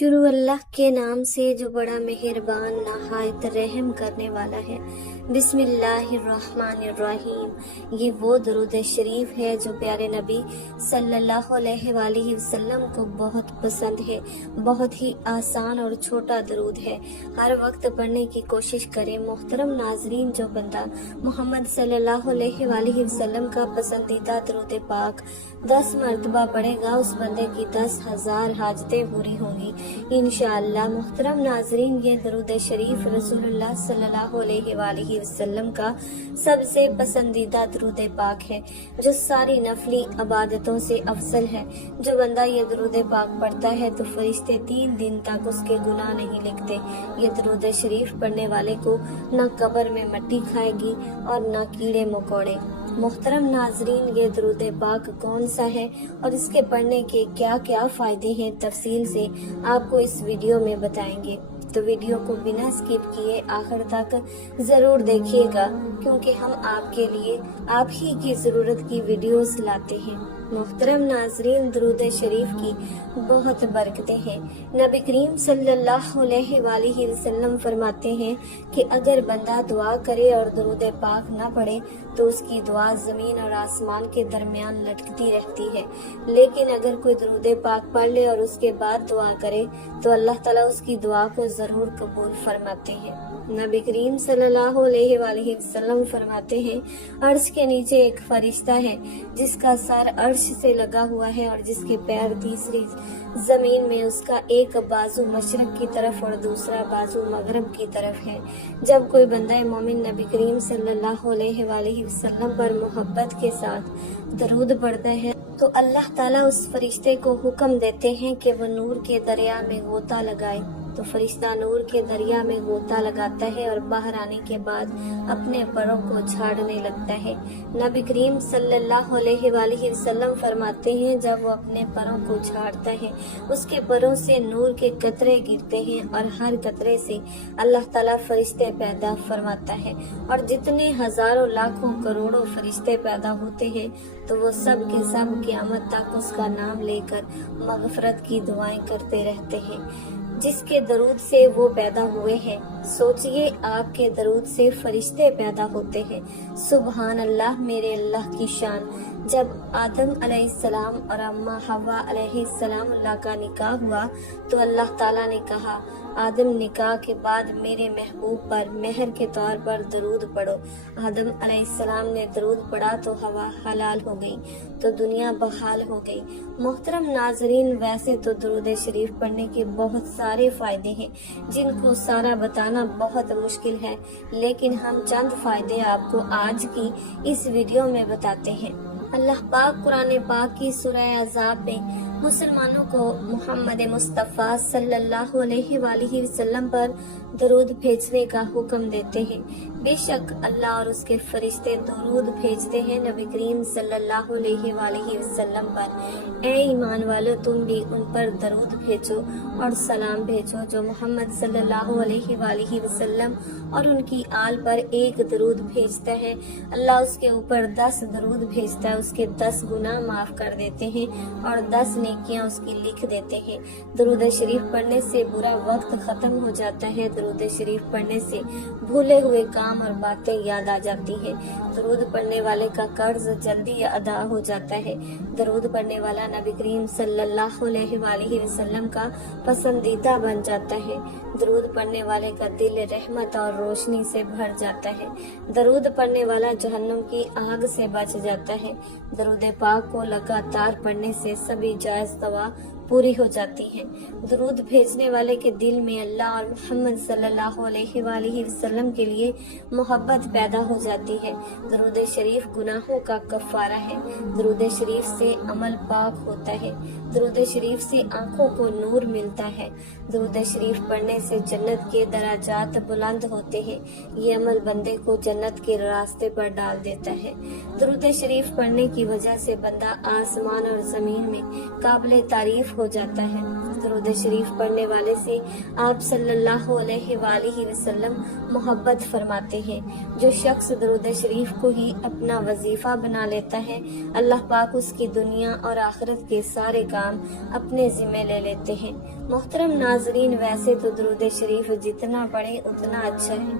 शुरू अल्लाह के नाम से जो बड़ा मेहरबान नहायत रहम करने वाला है। बिस्मिल्लाहिर्रहमानिर्रहीम। ये वो दरूद शरीफ है जो प्यारे नबी सल्लल्लाहु अलैहि वसल्लम को बहुत पसंद है। बहुत ही आसान और छोटा दरूद है, हर वक्त पढ़ने की कोशिश करें। मोहतरम नाजरीन, जो बंदा मोहम्मद सल्लल्लाहु अलैहि वसल्लम का पसंदीदा दरूद पाक 10 मरतबा पढ़ेगा, उस बंदे की 10,000 हाजतें पूरी होंगी इंशाअल्लाह। मोहतरम नाजरीन, ये दरूद शरीफ रसूलुल्लाह सल्लल्लाहु अलैहि वसल्लम का सबसे पसंदीदा दरूद पाक है, जो सारी नफली इबादतों से अफजल है। जो बंदा ये दरूद पाक पढ़ता है तो फरिश्ते 3 दिन तक उसके गुनाह नहीं लिखते। ये दरूद शरीफ पढ़ने वाले को न कब्र में मिट्टी खाएगी और न कीड़े मकोड़े। मोहतरम नाजरीन, ये दरूद पाक कौन सा है और इसके पढ़ने के क्या क्या फायदे हैं, तफसील से आपको इस वीडियो में बताएंगे। तो वीडियो को बिना स्किप किए आखिर तक जरूर देखिएगा, क्योंकि हम आपके लिए आप ही की जरूरत की वीडियोस लाते हैं। मोहतरम नाजरीन, दरूद शरीफ की बहुत बरकतें हैं। नबी करीम सल्लल्लाहु अलैहि वसल्लम फरमाते हैं कि अगर बंदा दुआ करे और दरूद पाक न पढ़े तो उसकी दुआ जमीन और आसमान के दरमियान लटकती रहती है। लेकिन अगर कोई दरूद पाक पढ़ ले और उसके बाद दुआ करे तो अल्लाह ताला उसकी दुआ को जरूर कबूल फरमाते हैं। नबी करीम सल्लल्लाहु अलैहि वसल्लम फरमाते हैं, अर्श के नीचे एक फरिश्ता है जिसका सर अर्श से लगा हुआ है और जिसके पैर तीसरी जमीन में। उसका एक बाजू मशरक की तरफ और दूसरा बाजू मगरब की तरफ है। जब कोई बंदा मोमिन नबी करीम सल्लल्लाहु अलैहि वसल्लम पर मोहब्बत के साथ दरूद पढ़ता है तो अल्लाह ताला उस फरिश्ते को हुक्म देते हैं कि वह नूर के दरिया में गोता लगाए। तो फरिश्ता नूर के दरिया में गोता लगाता है और बाहर आने के बाद अपने परों को झाड़ने लगता है। नबी करीम सल्लल्लाहु अलैहि वसल्लम फरमाते हैं, जब वो अपने परों को झाड़ता है उसके परों से नूर के कतरे गिरते हैं और हर कतरे से अल्लाह ताला फरिश्ते पैदा फरमाता है। और जितने हजारों लाखों करोड़ों फरिश्ते पैदा होते हैं तो वो सब के सब क़यामत तक उसका नाम लेकर मगफरत की दुआएं करते रहते हैं जिसके दरूद से वो पैदा हुए हैं। सोचिए, आपके दरूद से फरिश्ते पैदा होते हैं। सुबहान अल्लाह, मेरे अल्लाह की शान। जब आदम अलैहिस्सलाम और अम्मा हवा अलैहिस्सलाम का निकाह हुआ तो अल्लाह ताला ने कहा, आदम निकाह के बाद मेरे महबूब पर मेहर के तौर पर दरूद पढ़ो। आदम अलैहिस्सलाम ने दरूद पढ़ा तो हवा हलाल हो गई, तो दुनिया बहाल हो गई। मोहतरम नाजरीन, वैसे तो दरूद शरीफ पढ़ने के बहुत सारे फायदे हैं जिनको सारा बताना बहुत मुश्किल है, लेकिन हम चंद फायदे आपको आज की इस वीडियो में बताते हैं। अल्लाह पाक कुरान पाक की सूरह अहज़ाब में मुसलमानों को मोहम्मद मुस्तफ़ा सल्लल्लाहु अलैहि वसल्लम पर दरूद भेजने का हुक्म देते हैं। बेशक अल्लाह और उसके फरिश्ते दरूद भेजते हैं नबी करीम सल्लल्लाहु अलैहि वसल्लम पर। ए ईमान वालों, तुम भी उन पर दरूद भेजो और सलाम भेजो। जो मोहम्मद सल्लल्लाहु अलैहि वसल्लम और उनकी आल पर एक दरूद भेजता है, अल्लाह उसके ऊपर 10 दरूद भेजता है, उसके 10 गुनाह माफ कर देते हैं और 10 नेकियां उसकी लिख देते हैं। दरूद शरीफ पढ़ने से बुरा वक्त खत्म हो जाता है। दरूद शरीफ पढ़ने से भूले हुए काम और बातें याद आ जाती है। दरूद पढ़ने वाले का कर्ज जल्दी अदा हो जाता है। दरूद पढ़ने वाला नबी करीम सल्लल्लाहु अलैहि वसल्लम का पसंदीदा बन जाता है। दरूद पढ़ने वाले का दिल रहमत और रोशनी से भर जाता है। दरूद पढ़ने वाला जहन्नुम की आग से बच जाता है। दरूद पाक को लगातार पढ़ने से सभी जायज दवा पूरी हो जाती है। दरूद भेजने वाले के दिल में अल्लाह और मोहम्मद सल्लल्लाहु अलैहि वसल्लम के लिए मोहब्बत पैदा हो जाती है। दरूद शरीफ गुनाहों का कफ़ारा है। दरूद शरीफ से अमल पाक होता है। दरूद शरीफ से आंखों को नूर मिलता है। दरूद शरीफ पढ़ने से जन्नत के दराजात बुलंद होते हैं। ये अमल बंदे को जन्नत के रास्ते पर डाल देता है। दरूद शरीफ पढ़ने की वजह से बंदा आसमान और जमीन में काबिल तारीफ हो जाता है। दरूद शरीफ पढ़ने वाले से आप सल्लल्लाहु अलैहि वसल्लम मोहब्बत फरमाते हैं। जो शख्स दरूद शरीफ को ही अपना वजीफा बना लेता है, अल्लाह पाक उसकी दुनिया और आखिरत के सारे काम अपने जिम्मे ले लेते हैं। मोहतरम नाजरीन, वैसे तो दुरूद शरीफ जितना पढ़े उतना अच्छा है,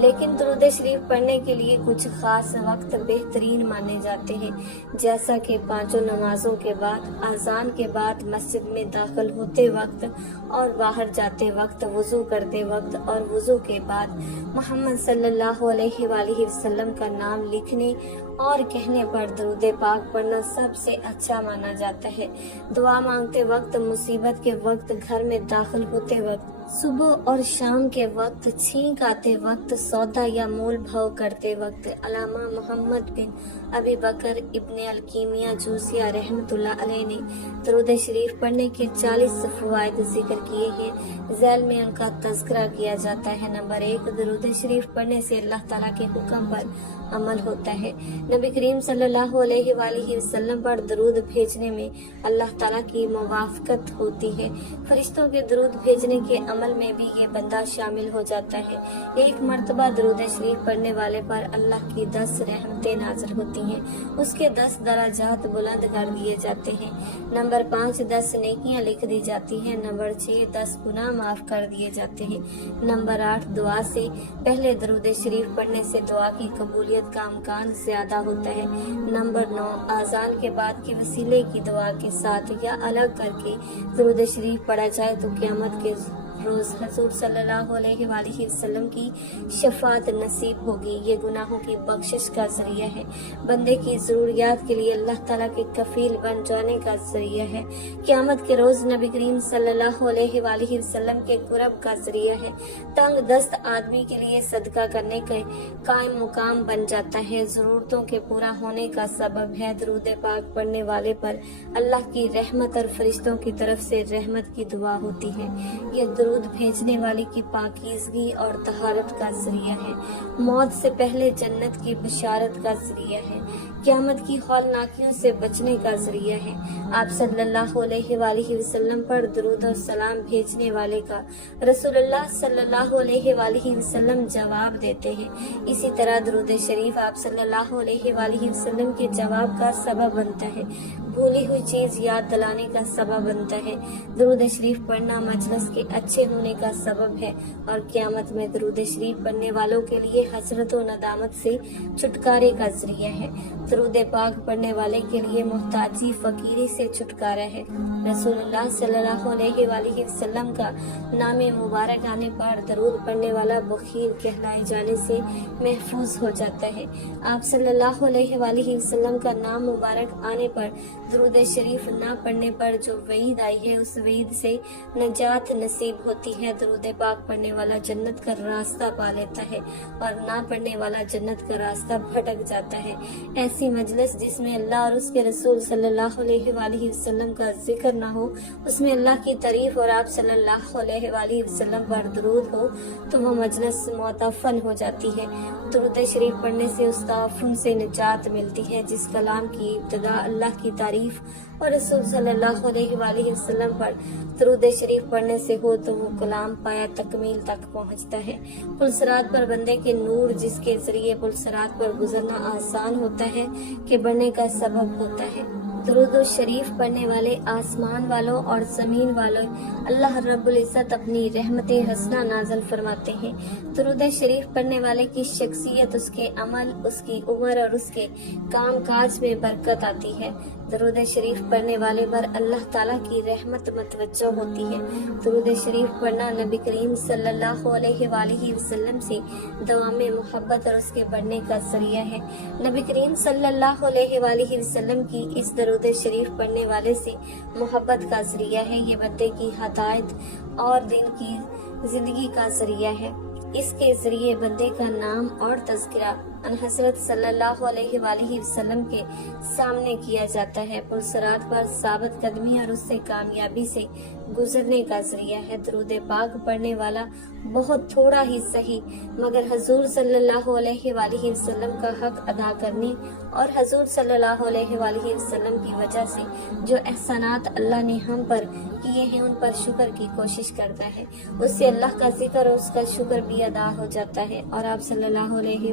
लेकिन दुरूद शरीफ पढ़ने के लिए कुछ खास वक्त बेहतरीन माने जाते हैं, जैसा कि पांचों नमाजों के बाद, अजान के बाद, मस्जिद में दाखिल होते वक्त और बाहर जाते वक्त, वुजू करते वक्त और वुजू के बाद मोहम्मद सल्लल्लाहु अलैहि वसल्लम का नाम लिखने और कहने पर दुरूद पाक पढ़ना सबसे अच्छा माना जाता है। दुआ मांगते वक्त, मुसीबत के वक्त, घर में दाखिल होते वक्त, सुबह और शाम के वक्त, छींक आते वक्त, सौदा या मोल भाव करते वक्त। अल्लामा मोहम्मद बिन अबी बकर इब्ने अल-कीमिया जूसिया रहमतुल्लाह अलैह ने दुरूद शरीफ पढ़ने के 40 फवाइद जिक्र किए हैं। झैल में उनका तज़किरा किया जाता है। नंबर 1, दुरूद शरीफ पढ़ने से अल्लाह ताला के हुक्म पर अमल होता है। नबी करीम सल्लल्लाहु अलैहि वसल्लम पर दरूद भेजने में अल्लाह ताला की मुवाफ़क़त होती है। फरिश्तों के दरूद भेजने के अमल में भी ये बंदा शामिल हो जाता है। एक मर्तबा दरूद शरीफ पढ़ने वाले पर अल्लाह की 10 रहमतें नाज़िल होती हैं, उसके 10 दराजात बुलंद कर दिए जाते हैं। नंबर 5, 10 नेकियां लिख दी जाती हैं। नंबर 6, 10 गुनाह माफ कर दिए जाते हैं। नंबर 8, दुआ से पहले दरूद शरीफ पढ़ने से दुआ की कबूलियत का इम्कान ज्यादा होता है। नंबर 9, आजान के बाद के वसीले की दुआ के साथ या अलग करके दरूद शरीफ पढ़ा जाए तो क़यामत के रोज हजूर सल्लल्लाहु अलैहि वसल्लम की शफात नसीब होगी। ये गुनाहों की बख्शिश का जरिया है, बंदे की जरूरियात के लिए अल्लाह ताला के कफील बन जाने का जरिया है। क़यामत के रोज नबी करीम सल्लल्लाहु अलैहि वसल्लम के कुर्ब का जरिया है। तंग दस्त आदमी के लिए सदका करने के कायम मुकाम बन जाता है। जरूरतों के पूरा होने का सबब है। दरूद पाक पढ़ने वाले पर अल्लाह की रहमत और फरिश्तों की तरफ से रहमत की दुआ होती है। ये दरूद भेजने वाले की पाकीज़गी और तहारत का जरिया है। मौत से पहले जन्नत की बिशारत का जरिया है। क़यामत की हौलनाकियों से बचने का जरिया है। आप सल्लल्लाहु अलैहि वसल्लम पर दरूद और सलाम भेजने वाले का रसूलुल्लाह सल्लल्लाहु अलैहि वसल्लम जवाब देते हैं। इसी तरह दरूद शरीफ आप सल्लल्लाहु अलैहि वसल्लम के जवाब का सबब बनता है। भूली हुई चीज याद दिलाने का सबब बनता है। दरूद शरीफ पढ़ना मजलिस के अच्छे होने का सबब है और क़यामत में दरूद शरीफ पढ़ने वालों के लिए हसरत और नदामत से छुटकारे का जरिया है। दरूद पाक पढ़ने वाले के लिए मुहताजी फकीरी से छुटकारा है। रसूलुल्लाह सल्लल्लाहु अलैहि वसल्लम का नाम मुबारक आने पर दरूद पढ़ने वाला बखील कहलाए जाने से महफूज हो जाता है। आप सल्लल्लाहु अलैहि वसल्लम का नाम मुबारक आने पर दरूद शरीफ ना पढ़ने पर जो वईद आई है उस वईद से नजात नसीब होती है। दरूद पाक पढ़ने वाला जन्नत का रास्ता पा लेता है और ना पढ़ने वाला जन्नत का रास्ता भटक जाता है। ऐसी मजलिस जिसमें अल्लाह और उसके रसूल सल्लल्लाहु अलैहि वसल्लम का जिक्र ना हो, उसमें अल्लाह की तारीफ और आप सल्लल्लाहु अलैहि वसल्लम पर दरूद हो तो वो मजलिस मुतफन हो जाती है। दरूद शरीफ पढ़ने से उस ताफुन से निजात मिलती है। जिस कलाम की इब्तिदा अल्लाह की तारीफ और रसूल सल्लल्लाहु अलैहि वसल्लम पर दरूद शरीफ पढ़ने से हो तो वो कलाम पाया तकमील तक पहुंचता है। पुलसरात पर बंदे के नूर जिसके जरिए पुलसरात पर गुजरना आसान होता है के बढ़ने का सबब होता है। दरूद शरीफ पढ़ने वाले आसमान वालों और जमीन वालों अल्लाह रब्बुल इज्जत अपनी रहमतें हसना नाज़िल फरमाते हैं। दरूद शरीफ पढ़ने वाले की शख्सियत, उसके अमल, उसकी उम्र और उसके काम काज में बरकत आती है। दरूद शरीफ पढ़ने वाले पर अल्लाह ताला की रहमत मतवज्जो होती है। दरूद शरीफ पढ़ना नबी करीम सल्लल्लाहु अलैहि वसल्लम से दवामे मोहब्बत और उसके बढ़ने का जरिया है। नबी करीम सल्लल्लाहु अलैहि वसल्लम की इस दरूद शरीफ पढ़ने वाले से मोहब्बत का जरिया है। ये बंदे की हदायत और दिन की जिंदगी का जरिया है। इसके जरिए बंदे का नाम और तज़किरा हज़रत सल्लल्लाहु अलैहि वसल्लम के सामने किया जाता है। पुलसरात पर साबित कदमी और उससे कामयाबी से गुजरने का जरिया है। दरूद पाक पढ़ने वाला बहुत थोड़ा ही सही मगर हजूर सल्लल्लाहु अलैहि वसल्लम का हक अदा करने और हजूर सल्लल्लाहु अलैहि वसल्लम की वजह से जो एहसानात अल्लाह ने हम पर किए हैं उन पर शुक्र की कोशिश करता है। उससे अल्लाह का जिक्र और उसका शुक्र भी अदा हो जाता है और आप सल्लल्लाहु अलैहि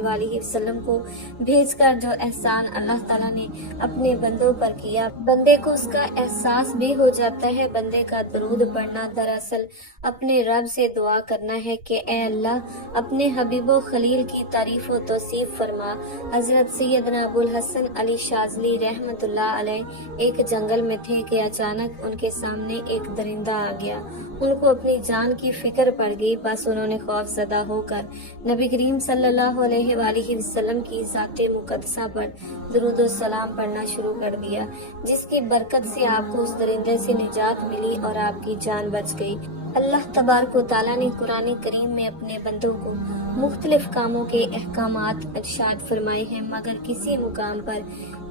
वसल्लम को भेजकर जो एहसान अल्लाह ताला ने अपने बंदों पर किया, बंदे को उसका एहसास भी हो जाता है। बंदे का दरूद पढ़ना दरअसल अपने रब से दुआ करना है कि ए अल्लाह, अपने हबीबो खलील की तारीफ व तौसीफ फरमा। हजरत सैयदना अबुल हसन अली शाज़ली रहमतुल्लाह अलैह एक जंगल में थे कि अचानक उनके सामने एक दरिंदा आ गया। उनको अपनी जान की फिक्र पड़ गई। बस उन्होंने खौफज़दा होकर नबी करीम सल्लल्लाहु अलैहि वसल्लम की ज़ाते मुक़द्दसा पर दुरूद व सलाम पढ़ना शुरू कर दिया, जिसकी बरकत से आपको उस दरिंदे से निजात मिली और आपकी जान बच गई। अल्लाह तबारक व तआला ने कुरान करीम में अपने बंदों को मुख्तलिफ कामों के अहकामात इरशाद फरमाए हैं, मगर किसी मुकाम पर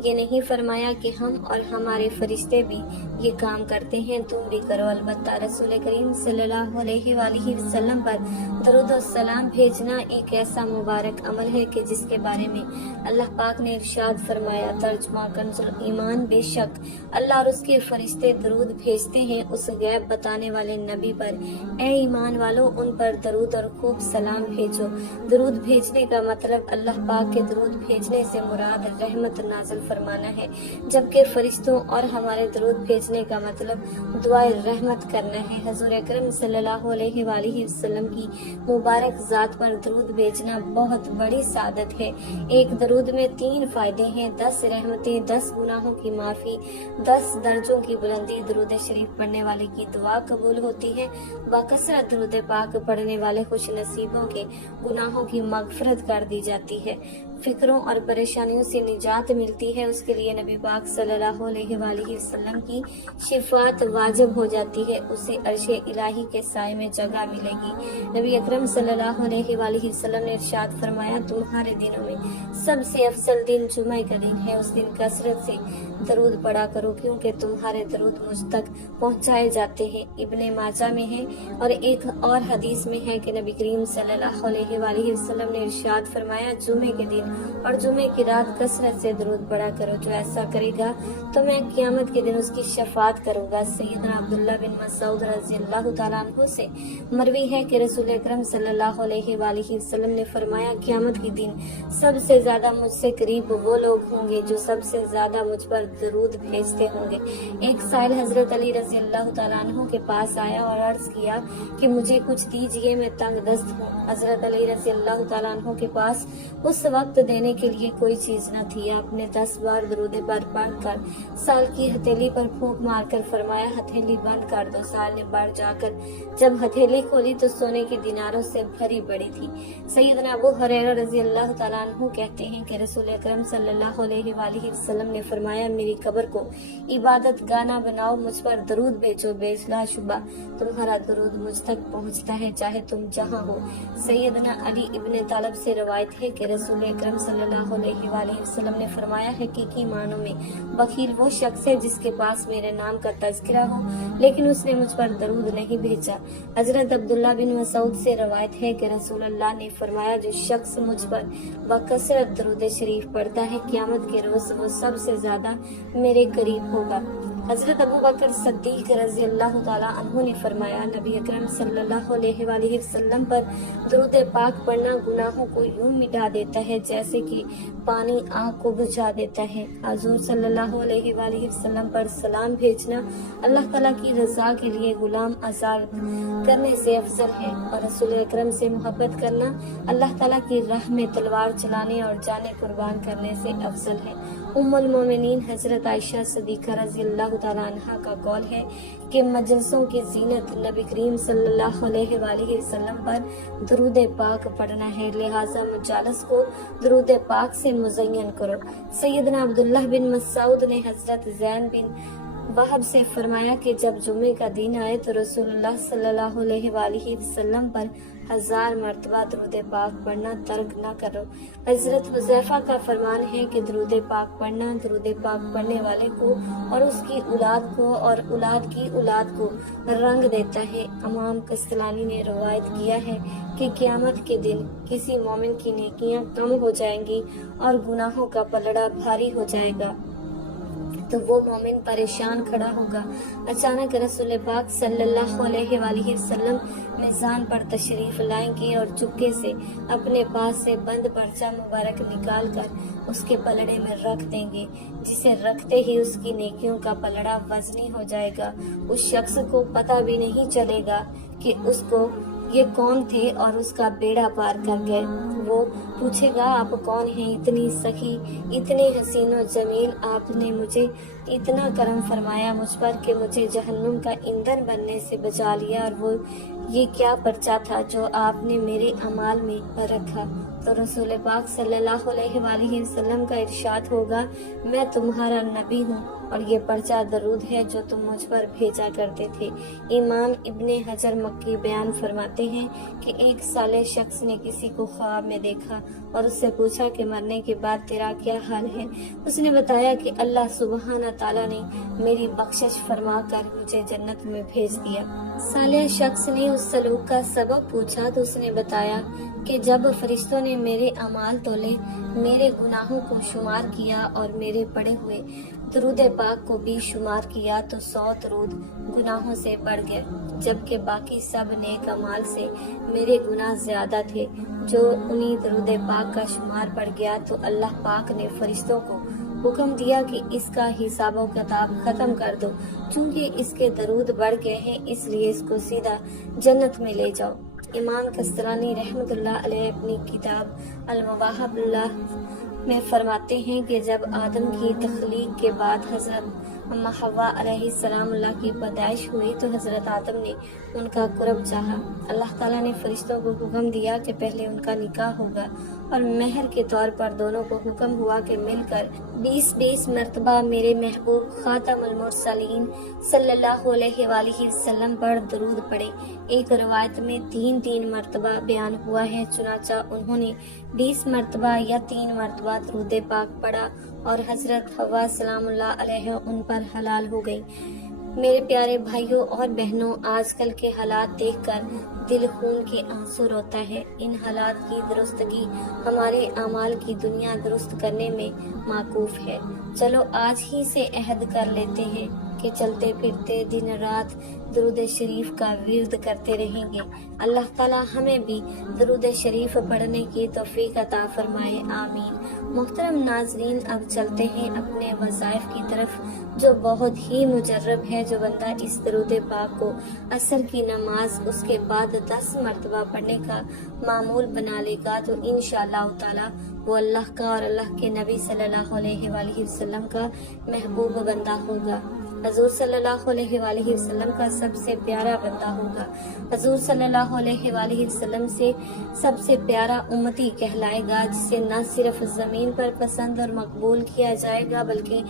ये नहीं फरमाया कि हम और हमारे फरिश्ते भी ये काम करते हैं, तुम भी करो। अलबत्ता रसूल करीम सल्लल्लाहु अलैहि वसल्लम पर दरूद व सलाम भेजना एक ऐसा मुबारक अमल है कि जिसके बारे में अल्लाह पाक ने इरशाद फरमाया, तर्जुमा कंजुल ईमान, बेशक अल्लाह और उसके फरिश्ते दरूद भेजते हैं उस गैब बताने वाले नबी पर। ए ईमान वालों, उन पर दरूद और खूब सलाम भेजो। दरूद भेजने का मतलब अल्लाह पाक के दरूद भेजने से मुराद रहमत नाज़िल फरमाना है, जबकि फरिश्तों और हमारे दरूद भेजने का मतलब दुआए रहमत करना है। हजूर अकरम सल्लल्लाहु अलैहि वसल्लम की मुबारक ज़ात पर दरूद भेजना बहुत बड़ी सादत है। एक दरूद में 3 फायदे हैं, 10 रहमतें, 10 गुनाहों की माफ़ी, 10 दर्जों की बुलंदी। दरूद शरीफ पढ़ने वाले की दुआ कबूल होती है। बाकसरत दरूद पाक पढ़ने वाले खुश नसीबों के गुनाहों की मगफरत कर दी जाती है, फिक्रों और परेशानियों से निजात मिलती है। उसके लिए नबी पाक सल्लल्लाहु अलैहि वसल्लम की शिफात वाजिब हो जाती है, उसे अर्शे इलाही के साए में जगह मिलेगी। नबी अकरम सल्लल्लाहु अलैहि वसल्लम ने इरशाद फरमाया, तुम्हारे दिनों में सबसे अफजल दिन जुमे का दिन है। उस दिन कसरत से दरूद पढ़ा करो, क्योंकि तुम्हारे दरूद मुझ तक पहुँचाए जाते हैं। इब्ने माजा में है और एक और हदीस में है कि नबी करीम सल्लल्लाहु अलैहि वसल्लम ने इरशाद फरमाया, जुमे के दिन और जुमे की रात कसरत से दरूद पढ़ा करो। जो ऐसा करेगा तो मैं क़यामत के दिन उसकी शफात करूंगा। सैयदना अब्दुल्लाह बिन मसऊद रज़ियल्लाहु तआला अन्हु से मरवी है कि रसूल अकरम सल्लल्लाहु अलैहि वसल्लम ने फरमाया, क़यामत के दिन सबसे ज्यादा मुझसे करीब वो लोग होंगे जो सबसे ज्यादा मुझ पर दरूद भेजते होंगे। एक साइल हजरत अली रज़ियल्लाहु तआला अन्हु के पास आया और अर्ज किया कि मुझे कुछ दीजिए, मैं तंग दस्त हूँ। हजरत अली रज़ियल्लाहु तआला अन्हु के पास उस वक्त देने के लिए कोई चीज न थी। आपने 10 बार दरूद पर पढ़कर साल की हथेली पर फूंक मारकर फरमाया, हथेली बंद कर दो। साल ने बढ़ जाकर जब हथेली खोली तो सोने के दिनारों से भरी पड़ी थी। सैयदना अबू हुरैरा रज़ियल्लाहु तआला अन्हु कहते हैं कि रसूल अकरम सल्लल्लाहु अलैहि वसल्लम ने फरमाया, मेरी कब्र को इबादत गाना बनाओ, मुझ पर दरूद भेजो, बेशुबा तुम्हारा दरूद मुझ तक पहुंचता है चाहे तुम जहां हो। सैयदना अली इब्ने तालब से रवायत है कि रसूल अकरम सल्लल्लाहु अलैहि वसल्लम ने फरमाया, हकीकी मानों में बखील वो शख्स है जिसके पास मेरे नाम का तज़किरा हो लेकिन उसने मुझ पर दरूद नहीं भेजा। हजरत अब्दुल्लाह बिन मसऊद से रवायत है कि रसूल अल्लाह ने फरमाया, जो शख्स मुझ पर बकसरत दरूद शरीफ पढ़ता है क़यामत के रोज वो सबसे ज्यादा मेरे करीब होगा। हजरत अबू बकर सिद्दीक रज़ियल्लाहु तआला अन्हु ने फरमाया, नबी अकरम सल्लल्लाहु अलैहि वसल्लम पर दरूद पाक पढ़ना गुनाहों को यूं मिटा देता है जैसे कि पानी आग को बुझा देता है। हुज़ूर सल्लल्लाहु अलैहि वसल्लम पर सलाम भेजना अल्लाह ताला की रजा के लिए गुलाम आज़ाद करने से अफजल है और रसूल अकरम से मोहब्बत करना अल्लाह ताला की राह में तलवार चलाने और जाने कुर्बान करने से अफजल है। उम्मुल मोमिनीन हजरत आयशा सिद्दीक़ा रज़ियल्लाहु तआला अन्हा का कौल है कि मजलिसों की जीनत नबी करीम सल्लल्लाहु अलैहि वसल्लम पर दरूद पाक पढ़ना है, लिहाजा मुजालस को दरूद पाक से मुज़य्यन करो। सैयदना अब्दुल्लाह बिन मसऊद ने हजरत ज़ैन बिन वहब से फरमाया कि जब जुमे का दिन आए तो रसूलुल्लाह सल्लल्लाहु अलैहि वसल्लम पर 1000 मरतबा दरूद पाक पढ़ना तर्क न करो। हजरत हुज़ैफा का फरमान है कि दरूद पाक पढ़ना दरूद पाक पढ़ने वाले को और उसकी औलाद को और औलाद की औलाद को रंग देता है। इमाम कस्तलानी ने रवायत किया है कि क़यामत के दिन किसी मोमिन की नेकियां कम हो जाएंगी और गुनाहों का पलड़ा भारी हो जाएगा। تو وہ مومن پریشان کھڑا ہوگا۔ اچانک رسول پاک صلی اللہ علیہ وآلہ وسلم میزان پر تشریف لائیں گے اور چپکے سے اپنے پاس سے بند پرچہ مبارک نکال کر اس کے پلڑے میں رکھ دیں گے، جسے رکھتے ہی اس کی نیکیوں کا پلڑا وزنی ہو جائے گا۔ اس شخص کو پتہ بھی نہیں چلے گا کہ اس کو یہ کون تھے اور اس کا بیڑا پار کر گئے۔ وہ پوچھے گا آپ کون ہیں؟ اتنی سخی، اتنے حسین و جمیل، آپ نے مجھے اتنا کرم فرمایا مجھ پر کہ مجھے جہنم کا ایندھن بننے سے بچا لیا، اور وہ یہ کیا پرچہ تھا جو آپ نے میرے اعمال میں رکھا؟ تو رسول پاک صلی اللہ علیہ وآلہ وسلم کا ارشاد ہوگا، میں تمہارا نبی ہوں اور یہ پرچہ درود ہے جو تم مجھ پر بھیجا کرتے تھے۔ امام ابن حجر مکی بیان فرماتے ہیں کہ ایک صالح شخص نے کسی کو خواب میں دیکھا اور اس سے پوچھا کہ مرنے کے بعد تیرا کیا حال ہے؟ اس نے بتایا کہ اللہ سبحانہ تعالیٰ نے میری بخشش فرما کر مجھے جنت میں بھیج دیا۔ صالح شخص نے اس سلوک کا سبب پوچھا تو اس نے بتایا کہ جب فرشتوں نے میرے اعمال تولے، میرے گناہوں کو شمار کیا اور میرے پڑے ہوئے درود پاک کو بھی شمار کیا تو 100 درود گناہوں سے بڑھ گئے، جبکہ باقی سب نیک اعمال سے میرے گناہ زیادہ تھے۔ جو انہی درود پاک کا شمار بڑھ گیا تو اللہ پاک نے فرشتوں کو حکم دیا کہ اس کا حساب و کتاب ختم کر دو، چونکہ اس کے درود بڑھ گئے ہیں، اس لیے اس کو سیدھا جنت میں لے جاؤ۔ امام کسترانی رحمۃ اللہ علیہ اپنی کتاب المواہب اللہ میں فرماتے ہیں کہ جب آدم کی تخلیق کے بعد حضرت اما حوا علیہ السلام اللہ کی پیدائش ہوئی تو حضرت آدم نے ان کا قرب چاہا۔ اللہ تعالیٰ نے فرشتوں کو حکم دیا کہ پہلے ان کا نکاح ہوگا، اور مہر کے طور پر دونوں کو حکم ہوا کہ مل کر 20 مرتبہ میرے محبوب خاتم المرسلین صلی اللہ علیہ وآلہ وسلم پر درود پڑے۔ ایک روایت میں 3 مرتبہ بیان ہوا ہے، چنانچہ انہوں نے 20 مرتبہ یا 3 مرتبہ درود پاک پڑھا اور حضرت حوا سلام اللہ علیہ ان پر حلال ہو گئی۔ میرے پیارے بھائیوں اور بہنوں، آج کل کے حالات دیکھ کر دل خون کے آنسو روتا ہے۔ ان حالات کی درستگی ہمارے اعمال کی دنیا درست کرنے میں موقوف ہے۔ چلو آج ہی سے عہد کر لیتے ہیں کہ چلتے پھرتے دن رات درود شریف کا ورد کرتے رہیں گے۔ اللہ تعالی ہمیں بھی درود شریف پڑھنے کی توفیق عطا فرمائے، آمین۔ محترم ناظرین، اب چلتے ہیں اپنے وظائف کی طرف جو بہت ہی مجرب ہے۔ جو بندہ اس درود پاک کو عصر کی نماز اس کے بعد 10 مرتبہ پڑھنے کا معمول بنا لے گا تو انشاءاللہ تعالی وہ اللہ کا اور اللہ کے نبی صلی اللہ علیہ وآلہ وسلم کا محبوب بندہ ہوگا، حضور صلی اللہ علیہ وآلہ وسلم کا سب سے پیارا بندہ ہوگا، حضور صلی اللہ علیہ وآلہ وسلم سے سب سے پیارا امتی کہلائے گا، جسے نہ صرف زمین پر پسند اور مقبول کیا جائے گا بلکہ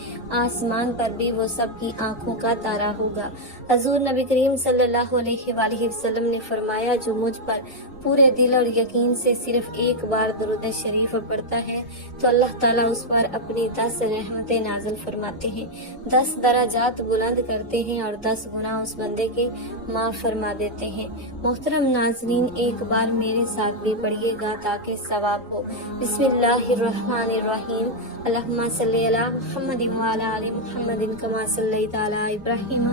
آسمان پر بھی وہ سب کی آنکھوں کا تارا ہوگا۔ حضور نبی کریم صلی اللہ علیہ وآلہ وسلم نے فرمایا، جو مجھ پر پورے دل اور یقین سے صرف ایک بار درود شریف پڑھتا ہے تو اللہ تعالیٰ اس پر اپنی 10 رحمتیں نازل فرماتے ہیں، 10 درجات بلند کرتے ہیں اور 10 گناہ اس بندے کے معاف فرما دیتے ہیں۔ محترم ناظرین، ایک بار میرے ساتھ بھی پڑھیے گا تاکہ ثواب ہو۔ بسم اللہ الرحمن الرحیم، اللہم صلی علی محمد وعلی آل محمد کما صلیت علی ابراہیم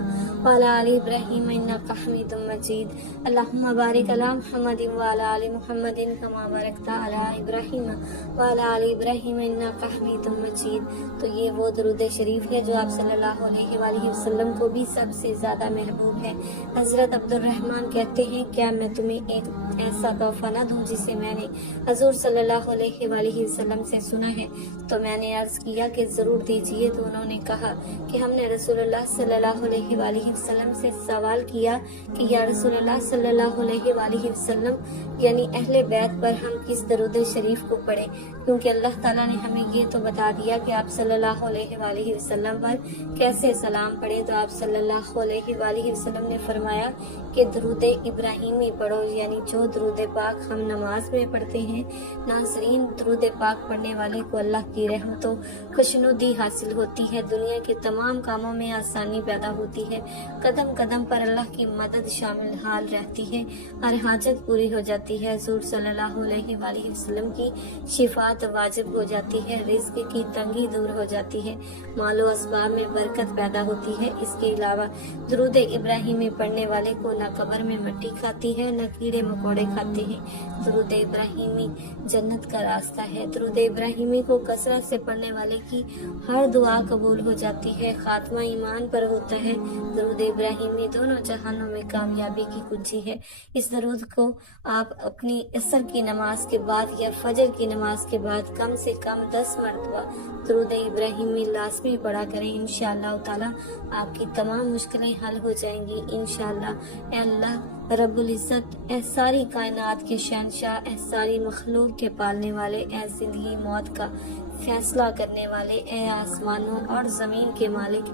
وعلی آل ابراہیم انک حمید مجید، اللہم بارک علی محمد وعلی آل محمد کما بارکت علی ابراہیم وعلی آل ابراہیم انک حمید مجید۔ تو یہ وہ درود شریف ہے جو آپ صلی اللہ علیہ وآلہ وسلم کو بھی سب سے زیادہ محبوب ہے۔ حضرت عبد الرحمن کہتے ہیں، کیا میں تمہیں ایک ایسا تحفہ نہ دوں جسے میں نے حضور صلی اللہ علیہ وآلہ وسلم سے سنا ہے؟ تو میں نے عرض کیا کہ ضرور دیجیے۔ تو انہوں نے کہا کہ ہم نے رسول اللہ صلی اللہ علیہ وآلہ وسلم سے سوال کیا کہ یا رسول اللہ صلی اللہ علیہ وآلہ وسلم، یعنی اہل بیت پر ہم کس درود شریف کو پڑھیں، کیونکہ اللہ تعالیٰ نے ہمیں یہ تو بتا دیا کہ آپ صلی اللہ علیہ وآلہ وسلم پر کیسے سلام कलाम पढ़ें तो आप सल्लल्लाहु अलैहि वसल्लम ने फरमाया कि दरूद इब्राहिमी पढ़ो, यानी जो दरूद पाक हम नमाज में पढ़ते हैं। नाज़रीन, दरूद पाक पढ़ने वाले को अल्लाह की रहमतों खुशनुदी हासिल होती है, दुनिया के तमाम कामों में आसानी पैदा होती है, कदम कदम पर अल्लाह की मदद शामिल हाल रहती है, हर हाजत पूरी हो जाती है, हुज़ूर सल्लल्लाहु अलैहि वसल्लम की शिफात वाजिब हो जाती है, रिज़्क की तंगी दूर हो जाती है, मालो असबाब में बरकत पैदा होती है। इसके अलावा दरूद इब्राहिमी पढ़ने वाले को न कब्र में मिट्टी खाती है, न कीड़े मकोड़े खाते हैं। दरूद इब्राहिमी जन्नत का रास्ता है। दरूद इब्राहिमी को कसरत से पढ़ने वाले की हर दुआ कबूल हो जाती है, खात्मा ईमान पर होता है। दरूद इब्राहिमी दोनों जहानों में कामयाबी की कुंजी है। इस दरूद को आप अपनी असर की नमाज के बाद या फजर की नमाज के बाद कम से कम 10 मरतबा दरूद इब्राहिमी लाजमी पढ़ा करें। इंशाअल्लाह ताला आपकी तमाम मुश्किलें हल हो जाएंगी इंशाअल्लाह। अल्लाह रब्बुल इज़्ज़त, ए सारी कायनात के शहंशाह, ए सारी मखलूक के पालने वाले, ए जिंदगी मौत का फैसला करने वाले, ए आसमानों और ज़मीन के मालिक,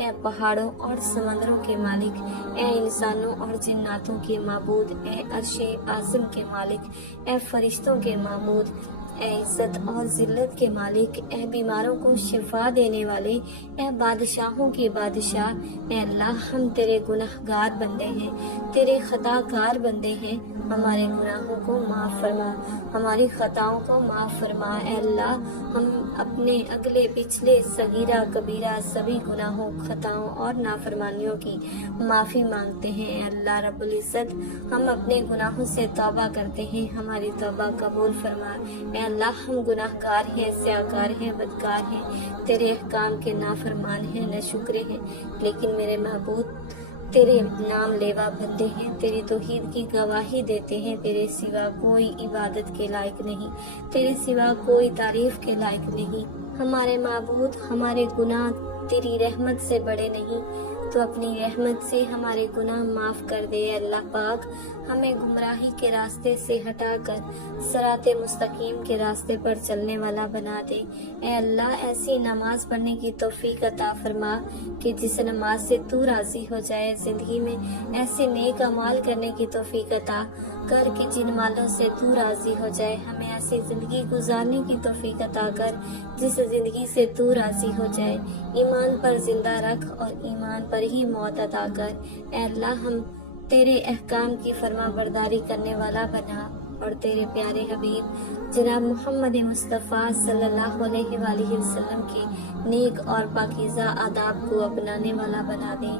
ए पहाड़ों और समंदरों के मालिक, ए इंसानों और जिन्नातों के माबूद, ए अर्शे आज़म के मालिक, ए फरिश्तों के माबूद, ए इज़्ज़त और ज़िल्लत के मालिक, ए बीमारों को शिफा देने वाले, ए बादशाहों के बादशाह, ए अल्लाह, हम तेरे गुनहगार बंदे हैं, तेरे खताकार बंदे हैं, हमारे गुनाहों को माफ़ फरमा, हमारी खताओं को माफ़ फरमा। ए अल्लाह, हम अपने अगले पिछले सगीरा कबीरा सभी गुनाहों, खताओं और नाफरमानियों की माफ़ी मांगते हैं। ए अल्लाह रब्बुल इज़्ज़त, हम अपने गुनाहों से तौबा करते हैं, हमारी तौबा कबूल फरमा। ए अल्लाह, हम गुनाहगार हैं, स्याकार हैं, बदकार हैं, तेरे अहकाम के नाफरमान हैं, नाशुक्र हैं, लेकिन मेरे महबूब तेरे नाम लेवा बंदे हैं, तेरी तौहीद की गवाही देते हैं। तेरे सिवा कोई इबादत के लायक नहीं, तेरे सिवा कोई तारीफ के लायक नहीं। हमारे माबूद, हमारे गुनाह तेरी रहमत से बड़े नहीं, तो अपनी रहमत से हमारे गुनाह माफ़ कर दे। अल्लाह पाक, हमें गुमराही के रास्ते से हटाकर सराते मुस्तकीम के रास्ते पर चलने वाला बना दे। ए अल्लाह, ऐसी नमाज पढ़ने की तौफीक अता फरमा कि जिस नमाज से तू राज़ी हो जाए। ज़िंदगी में ऐसे नेक अमाल करने की तौफीक अता कर कि जिन मालों से तू राज़ी हो जाए। हमें ऐसी ज़िंदगी गुजारने की तौफीक अता कर जिस ज़िंदगी से तू राज़ी हो जाए। ईमान पर जिंदा रख और ईमान पर ही मौत अता कर। ए अल्लाह, हम तेरे अहकाम की फरमा बरदारी करने वाला बना और तेरे प्यारे हबीब जनाब मोहम्मद मुस्तफ़ा सल्लल्लाहु अलैहि वसल्लम के नेक और पाकीज़ा आदाब को अपनाने वाला बना दे।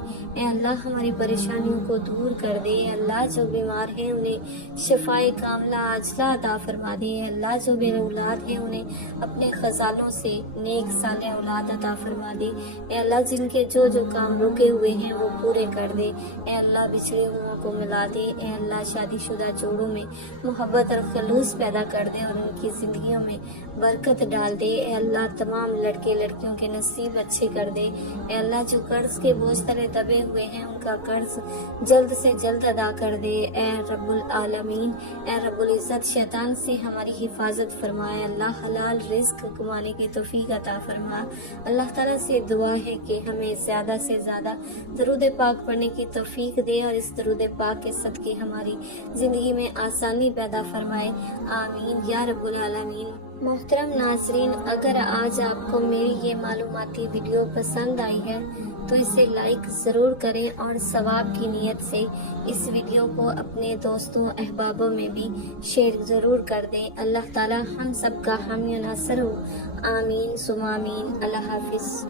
ए अल्लाह, हमारी परेशानियों को दूर कर दे। अल्लाह, जो बीमार हैं उन्हें शिफाए कामला आजला अता फरमा दे। अल्लाह, जो बेर औलाद हैं उन्हें अपने खजानों से नेक साले औलाद अता फरमा दे। ए अल्लाह, जिनके जो जो काम रुके हुए हैं वो पूरे कर दे। ए अल्लाह, बिछड़े हुओं को मिला दे। ए अल्लाह, शादीशुदा जोड़ों में मोहब्बत और खलूस पैदा कर दे और उनकी जिंदगियों में बरकत डाल दे। ए अल्लाह, तमाम लड़के लड़कियों के नसीब अच्छे कर दे। ए अल्लाह, जो कर्ज के बोझ तले दबे हुए हैं उनका कर्ज जल्द से जल्द अदा कर दे। ए रब्बुल आलमीन, ए रब्बुल इज़्ज़त, शैतान से हमारी हिफाजत फरमाए। अल्लाह, हलाल रिस्क कमाने की तौफीक अता फरमा। अल्लाह ताला से दुआ है कि हमें ज़्यादा से ज़्यादा दरूद पाक पढ़ने की तौफीक दे और इस दरूद पाक के सदके हमारी ज़िंदगी में आसानी पैदा फरमाए। आमीन या रब्बुल आलमीन। मोहतरम नाज़रीन, अगर आज आपको मेरी ये मालूमाती वीडियो पसंद आई है तो इसे लाइक ज़रूर करें और सवाब की नीयत से इस वीडियो को अपने दोस्तों अहबाबों में भी शेयर ज़रूर कर दें। अल्लाह ताला हम सब का हामी नासर हो। आमीन सुम आमीन। अल्लाह हाफिज़।